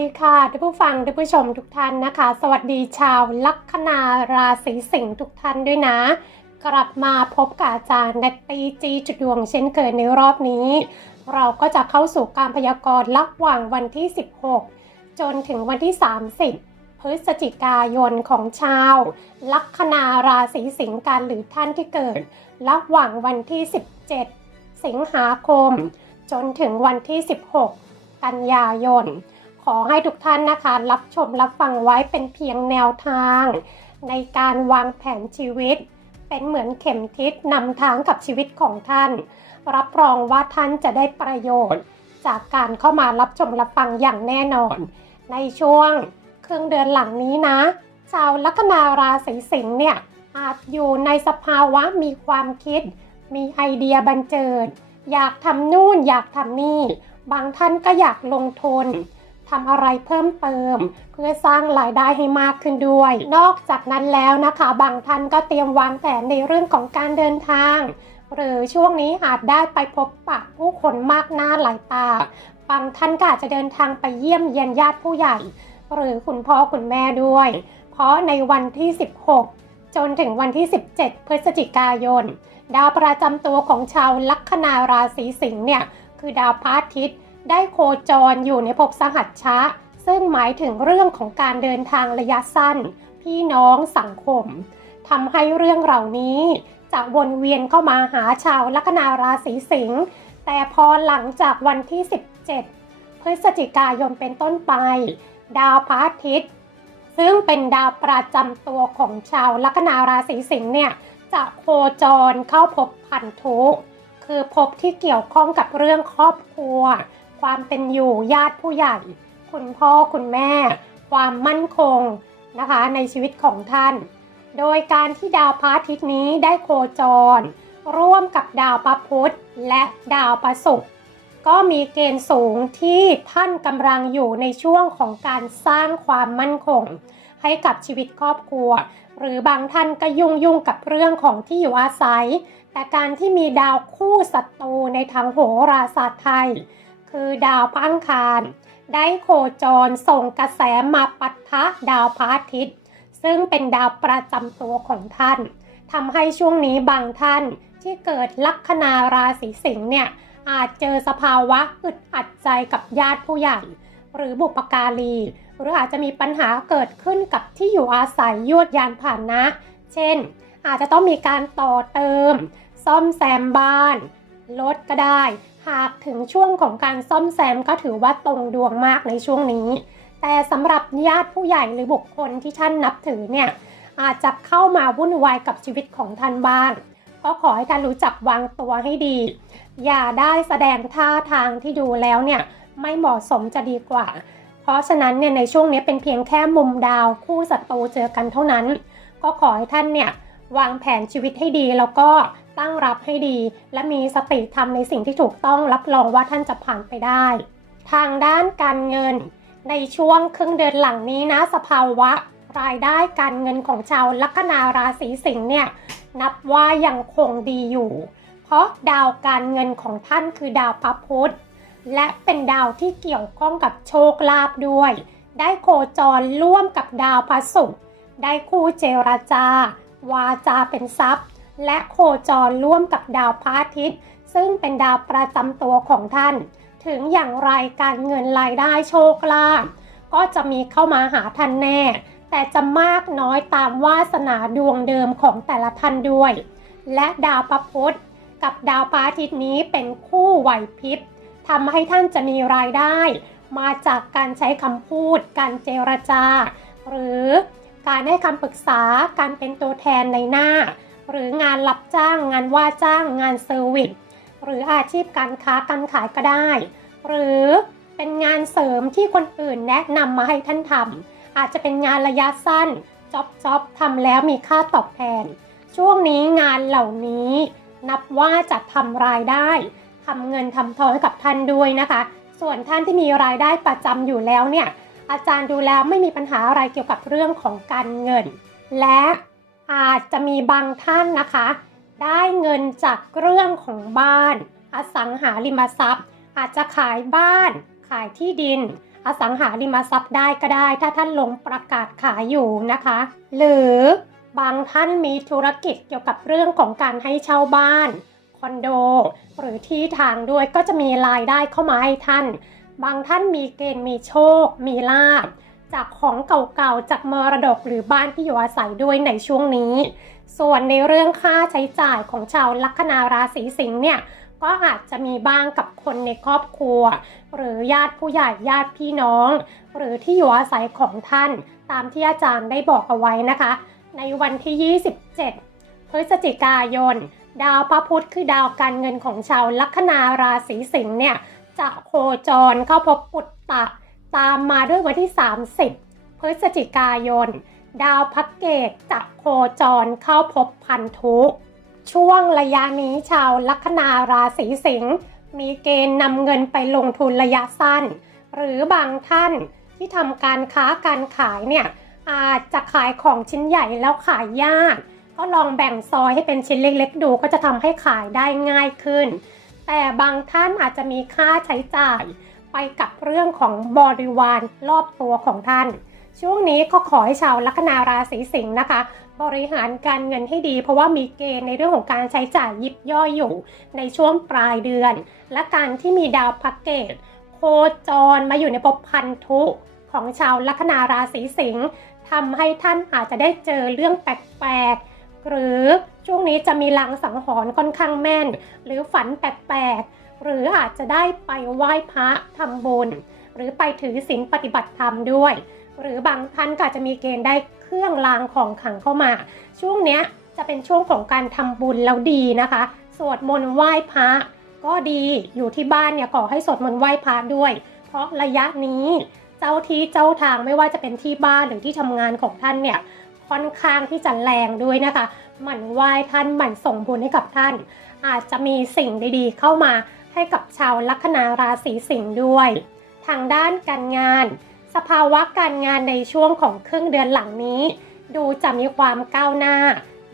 ดีค่ะท่านผู้ฟังท่านผู้ชมทุกท่านนะคะ สวัสดีชาวลัคนาราศีสิงห์ทุกท่านด้วยนะ กลับมาพบกับอาจารย์นัตตีจีจุดดวงเช่นเคยในรอบนี้ เราก็จะเข้าสู่การพยากรณ์ระหว่างวันที่ 16 จนถึงวันที่ 30 พฤศจิกายนของชาว ลัคนาราศีสิงห์กันหรือท่านที่เกิดระหว่างวันที่ 17 สิงหาคม จนถึงวันที่ 16 กันยายน ขอให้ทุกท่านนะคะ รับชมรับฟังไว้เป็นเพียงแนวทาง ในการวางแผนชีวิต เป็นเหมือนเข็มทิศนำทางกับชีวิตของท่าน รับรองว่าท่านจะได้ประโยชน์ จากการเข้ามารับชมรับฟังอย่างแน่นอน ในช่วงครึ่งเดือนหลังนี้นะชาวลัคนาราศีสิงห์เนี่ยอาจอยู่ในสภาวะมีความคิด มีไอเดียบันเจิด อยากทำนู่นอยากทำนี่ บางท่านก็อยากลงทุน ทำอะไรเพิ่มเติม เพื่อสร้างรายได้ให้มากขึ้นด้วย นอกจากนั้นแล้วนะคะ บางท่านก็เตรียมวางแผนในเรื่องของการเดินทาง หรือช่วงนี้อาจได้ไปพบปะผู้คนมากหน้าหลายตา บางท่านก็อาจจะเดินทางไปเยี่ยมเยียนญาติผู้ใหญ่ หรือคุณพ่อคุณแม่ด้วย เพราะในวันที่ 16 จนถึงวันที่ 17 พฤศจิกายน ดาวประจำตัวของชาวลัคนาราศีสิงห์เนี่ยคือดาวพระอาทิตย์ ได้โคจรอยู่ในภพสหัชชะ ซึ่งหมายถึงเรื่องของการเดินทางระยะสั้น พี่น้องสังคมทำให้เรื่องเหล่านี้จะวนเวียนเข้ามาหาชาวลัคนาราศีสิงห์แต่พอหลังจากวันที่ 17 พฤศจิกายนเป็นต้นไป ดาวพระอาทิตย์ ซึ่งเป็นดาวประจำตัวของชาวลัคนาราศีสิงห์เนี่ยจะโคจรเข้าพบพันธุคือพบที่เกี่ยวข้องกับเรื่องครอบครัว ความเป็นอยู่ญาติผู้ใหญ่ คุณพ่อคุณแม่ ความมั่นคงนะคะในชีวิตของท่าน โดยการที่ดาวพระอาทิตย์นี้ได้โคจร ร่วมกับดาวพระพุธและดาวพระศุกร์ก็มีเกณฑ์สูงที่ท่านกำลังอยู่ในช่วงของการสร้างความมั่นคง ให้กับชีวิตครอบครัว หรือบางท่านก็ยุ่งยุ่งกับเรื่องของที่อยู่อาศัย แต่การที่มีดาวคู่ศัตรูในทางโหราศาสตร์ไทย คือดาวพระอังคาร ได้โคจรส่งกระแสมาปัทะดาวพระอาทิตย์ ซึ่งเป็นดาวประจำตัวของท่านทำให้ช่วงนี้บางท่านที่เกิดลัคนาราศีสิงห์เนี่ยอาจเจอสภาวะอึดอัดใจกับญาติผู้ใหญ่ หรือบุปการี หรืออาจจะมีปัญหาเกิดขึ้นกับที่อยู่อาศัยยวดยานผ่านนะ เช่น อาจจะต้องมีการต่อเติม ซ่อมแซมบ้านรถก็ได้ หากถึงช่วงของการซ่อมแซมก็ถือว่าตรงดวงมากในช่วงนี้ แต่สำหรับญาติผู้ใหญ่หรือบุคคลที่ท่านนับถือเนี่ยอาจจะเข้ามาวุ่นวายกับชีวิตของท่านบ้างก็ขอให้ท่านรู้จักวางตัวให้ดี อย่าได้แสดงท่าทางที่ดูแล้วเนี่ยไม่เหมาะสมจะดีกว่า เพราะฉะนั้นเนี่ยในช่วงนี้เป็นเพียงแค่มุมดาวคู่ศัตรูเจอกันเท่านั้น ก็ขอให้ท่านเนี่ย วางแผนชีวิตให้ดีแล้วก็ตั้งรับให้ดี และมีสติทำในสิ่งที่ถูกต้องรับรองว่าท่านจะผ่านไปได้ ทางด้านการเงิน ในช่วงครึ่งเดือนหลังนี้นะสภาวะ รายได้การเงินของชาวลัคนาราศีสิงห์เนี่ยนับว่ายังคงดีอยู่ เพราะดาวการเงินของท่านคือดาวพระพุธและเป็นดาวที่เกี่ยวข้องกับโชคลาภด้วย ได้โคจรร่วมกับดาวพระศุกร์ได้คู่เจรจา วาจาเป็นทรัพย์ และโคจรร่วมกับดาวพระอาทิตย์ ซึ่งเป็นดาวประจำตัวของท่าน ถึงอย่างไรการเงินรายได้โชคลาภก็จะมีเข้ามาหาท่านแน่ แต่จะมากน้อยตามวาสนาดวงเดิมของแต่ละท่านด้วย และดาวประพุธกับดาวพระอาทิตย์นี้เป็นคู่ไหวพริบทำให้ท่านจะมีรายได้ มาจากการใช้คำพูด การเจรจา หรือ การให้คำปรึกษา การเป็นตัวแทนในหน้า หรืองานรับจ้าง งานว่าจ้าง งานเซอร์วิส หรืออาชีพการค้าการขายก็ได้ หรือเป็นงานเสริมที่คนอื่นแนะนำมาให้ท่านทำอาจจะเป็นงานระยะสั้นจ็อบจ็อบทำแล้วมีค่าตอบแทน ช่วงนี้งานเหล่านี้ นับว่าจะทำรายได้ทำเงินทำทองให้กับท่านด้วยนะคะ ส่วนท่านที่มีรายได้ประจำอยู่แล้วเนี่ย อาจารย์ดูแล้วไม่มีปัญหาอะไรเกี่ยวกับเรื่องของการเงิน และอาจจะมีบางท่านนะคะ ได้เงินจากเรื่องของบ้าน อสังหาริมทรัพย์ อาจจะขายบ้าน ขายที่ดิน อสังหาริมทรัพย์ได้ก็ได้ ถ้าท่านลงประกาศขายอยู่นะคะ หรือบางท่านมีธุรกิจเกี่ยวกับเรื่องของการให้เช่าบ้านคอนโด หรือที่ทางด้วยก็จะมีรายได้เข้ามาให้ท่าน บางท่านมีเกณฑ์มีโชค มีลาบ จากของเก่าๆ จากมรดกหรือบ้านที่อยู่อาศัยด้วยในช่วงนี้ ส่วนในเรื่องค่าใช้จ่ายของชาวลัคนาราศีสิงห์เนี่ยก็อาจจะมีบ้างกับคนในครอบครัว หรือญาติผู้ใหญ่ญาติพี่น้อง หรือที่อยู่อาศัยของท่าน ตามที่อาจารย์ได้บอกเอาไว้นะคะ ในวันที่ 27 พฤศจิกายน ดาวพระพุธคือดาวการเงินของชาวลัคนาราศีสิงห์เนี่ย จะโคจรเข้าพบปุตตะ ตามมาด้วยวันที่ 30 พฤศจิกายน ดาวพักเกตจะโคจรเข้าพบพันธุช่วงระยะนี้ชาวลัคนาราศีสิงห์มีเกณฑ์นำเงินไปลงทุนระยะสั้น หรือบางท่านที่ทำการค้าการขายเนี่ยอาจจะขายของชิ้นใหญ่แล้วขายยาก ก็ลองแบ่งซอยให้เป็นชิ้นเล็กๆดูก็จะทำให้ขายได้ง่ายขึ้น แต่บางท่านอาจจะมีค่าใช้จ่ายไปกับเรื่องของบริวารรอบตัวของท่าน ช่วงนี้ก็ขอให้ชาวลัคนาราศีสิงห์นะคะ บริหารการเงินให้ดี เพราะว่ามีเกณฑ์ในเรื่องของการใช้จ่ายยิบย่อยอยู่ในช่วงปลายเดือน และการที่มีดาวพักเกตโคจรมาอยู่ในภพพันธุของชาวลัคนาราศีสิงห์ทำให้ท่านอาจจะได้เจอเรื่องแปลกๆ หรือช่วงนี้จะมีลังสังหรณ์ค่อนข้างแม่น หรือฝันแปลกๆหรืออาจจะได้ไปไหว้พระทำบุญ หรือไปถือศีลปฏิบัติธรรมด้วย หรือบางท่านก็จะมีเกณฑ์ได้เครื่องรางของขลังเข้ามา ช่วงนี้จะเป็นช่วงของการทำบุญแล้วดีนะคะ สวดมนต์ไหว้พระก็ดีอยู่ที่บ้านเนี่ยขอให้สวดมนต์ไหว้พระด้วย เพราะระยะนี้เจ้าที่เจ้าทางไม่ว่าจะเป็นที่บ้านหรือที่ทำงานของท่านเนี่ย ค่อนข้างที่จะแรงด้วยนะคะ หมั่นไหว้ท่านหมั่นส่งบุญให้กับท่าน อาจจะมีสิ่งดีๆ เข้ามาให้กับชาวลัคนาราศีสิงห์ด้วย ทางด้านการงาน สภาวะการงานในช่วงของครึ่งเดือนหลังนี้ ดูจะมีความก้าวหน้า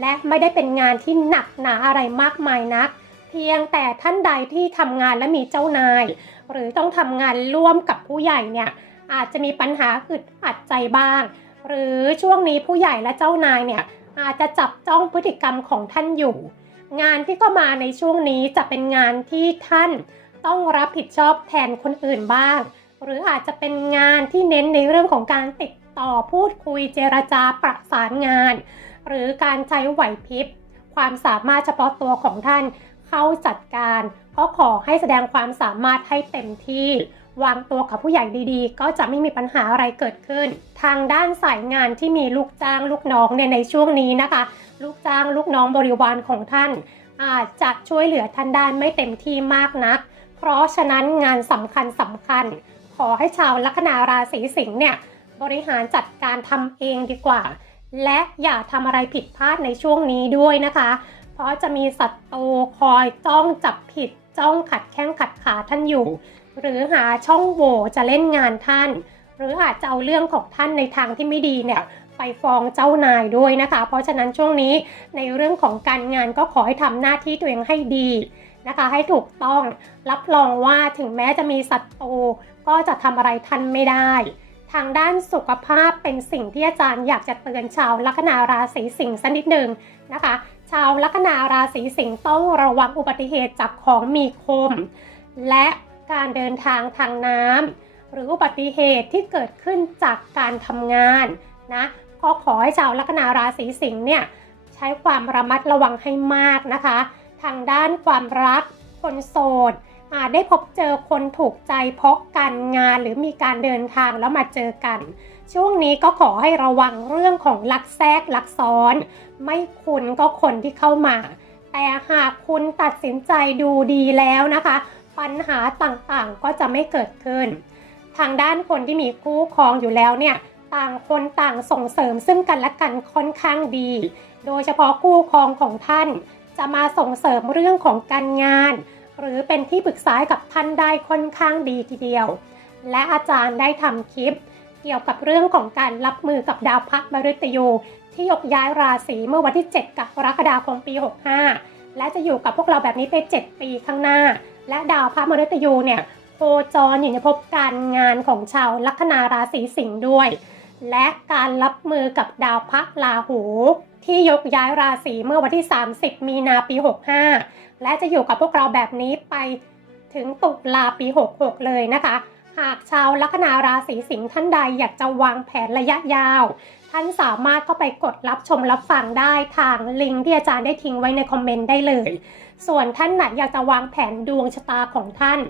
และไม่ได้เป็นงานที่หนักหนาอะไรมากมายนัก เพียงแต่ท่านใดที่ทำงานและมีเจ้านาย หรือต้องทำงานร่วมกับผู้ใหญ่เนี่ยอาจจะมีปัญหาอึดอัดใจบ้าง หรือช่วงนี้ผู้ใหญ่และเจ้านายเนี่ยอาจจะจับจ้องพฤติกรรมของท่านอยู่ งานที่เข้ามาในช่วงนี้จะเป็นงานที่ท่านต้องรับผิดชอบแทนคนอื่นบ้าง หรืออาจจะเป็นงานที่เน้นในเรื่องของการติดต่อพูดคุยเจรจาประสานงาน หรือการใช้ไหวพริบ ความสามารถเฉพาะตัวของท่านเข้าจัดการ ก็ขอให้แสดงความสามารถให้เต็มที่ วางตัวกับผู้ใหญ่ดีๆ ก็จะไม่มีปัญหาอะไรเกิดขึ้น ทางด้านสายงานที่มีลูกจ้างลูกน้องเนี่ยในช่วงนี้นะคะ ลูกจ้างลูกน้องบริวารของท่าน อาจจะช่วยเหลือท่านได้ไม่เต็มที่มากนัก เพราะฉะนั้นงานสำคัญสำคัญ ขอให้ชาวลัคนาราศีสิงห์เนี่ยบริหารจัดการทำเองดีกว่า และอย่าทำอะไรผิดพลาดในช่วงนี้ด้วยนะคะ เพราะจะมีศัตรูคอยจ้องจับผิดจ้องขัดแข้งขัดขาท่านอยู่ หรือหาช่องโหว่จะเล่นงานท่าน หรืออาจจะเอาเรื่องของท่านในทางที่ไม่ดีเนี่ยไปฟ้องเจ้านายด้วยนะคะ เพราะฉะนั้นช่วงนี้ในเรื่องของการงานก็ขอให้ทำหน้าที่ตัวเองให้ดีนะคะ ให้ถูกต้องรับรองว่าถึงแม้จะมีศัตรูก็จะทำอะไรท่านไม่ได้ ทางด้านสุขภาพเป็นสิ่งที่อาจารย์อยากจะเตือนชาวลัคนาราศีสิงห์สักนิดหนึ่งนะคะ ชาวลัคนาราศีสิงห์ต้องระวังอุบัติเหตุจากของมีคม และ การเดินทางทางน้ำหรืออุบัติเหตุที่เกิดขึ้นจากการทำงานนะก็ขอให้ชาวลัคนาราศีสิงห์เนี่ยใช้ความระมัดระวังให้มากนะคะ ทางด้านความรัก คนโสดอาจได้พบเจอคนถูกใจเพราะการงานหรือมีการเดินทางแล้วมาเจอกัน ช่วงนี้ก็ขอให้ระวังเรื่องของลักแทรกลักซ้อน ไม่คุณก็คนที่เข้ามา แต่หากคุณตัดสินใจดูดีแล้วนะคะ ปัญหาต่างๆ ก็จะไม่เกิดขึ้น ทางด้านคนที่มีคู่ครองอยู่แล้วเนี่ยต่างคนต่างส่งเสริมซึ่งกันและกันค่อนข้างดี โดยเฉพาะคู่ครองของท่าน จะมาส่งเสริมเรื่องของการงาน หรือเป็นที่ปรึกษาให้กับท่านได้ค่อนข้างดีทีเดียว และอาจารย์ได้ทำคลิป เกี่ยวกับเรื่องของการรับมือกับดาวพักมฤตยูที่ยกย้ายราศีเมื่อวันที่ 7 กรกฎาคมปี 65 และจะอยู่กับพวกเราแบบนี้ไป 7 ปีข้างหน้า และดาวพระมฤตยูเนี่ยโคจรอยู่ในภพการงานของชาวลัคนาราศีสิงห์ด้วย และการรับมือกับดาวพระราหู ที่ยกย้ายราศีเมื่อวันที่ 30 มีนาปี 65 และจะอยู่กับพวกเราแบบนี้ไปถึงตุลาปี 66 เลยนะคะ หากชาวลัคนาราศีสิงห์ท่านใดอยากจะวางแผนระยะยาว ท่านสามารถเข้าไปกดรับชมรับฟังได้ทางลิงก์ที่อาจารย์ได้ทิ้งไว้ในคอมเมนต์ได้เลย ส่วนท่านไหนอยากจะวางแผนดวงชะตาของท่าน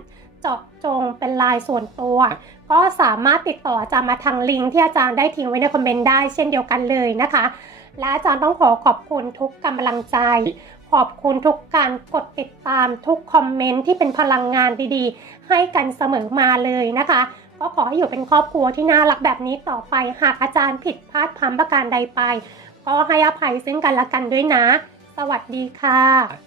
เจาะจงเป็นลายส่วนตัว ก็สามารถติดต่ออาจารย์มาทางลิงก์ที่อาจารย์ได้ทิ้งไว้ในคอมเมนต์ได้เช่นเดียวกันเลยนะคะ และอาจารย์ต้องขอขอบคุณทุกกำลังใจ ขอบคุณทุกการกดติดตามทุกคอมเมนต์ที่เป็นพลังงานดีๆ ให้กันเสมอมาเลยนะคะ ก็ขอให้อยู่เป็นครอบครัวที่น่ารักแบบนี้ต่อไป หากอาจารย์ผิดพลาดพลัมประการใดไป ก็ให้อภัยซึ่งกันและกันด้วยนะ สวัสดีค่ะ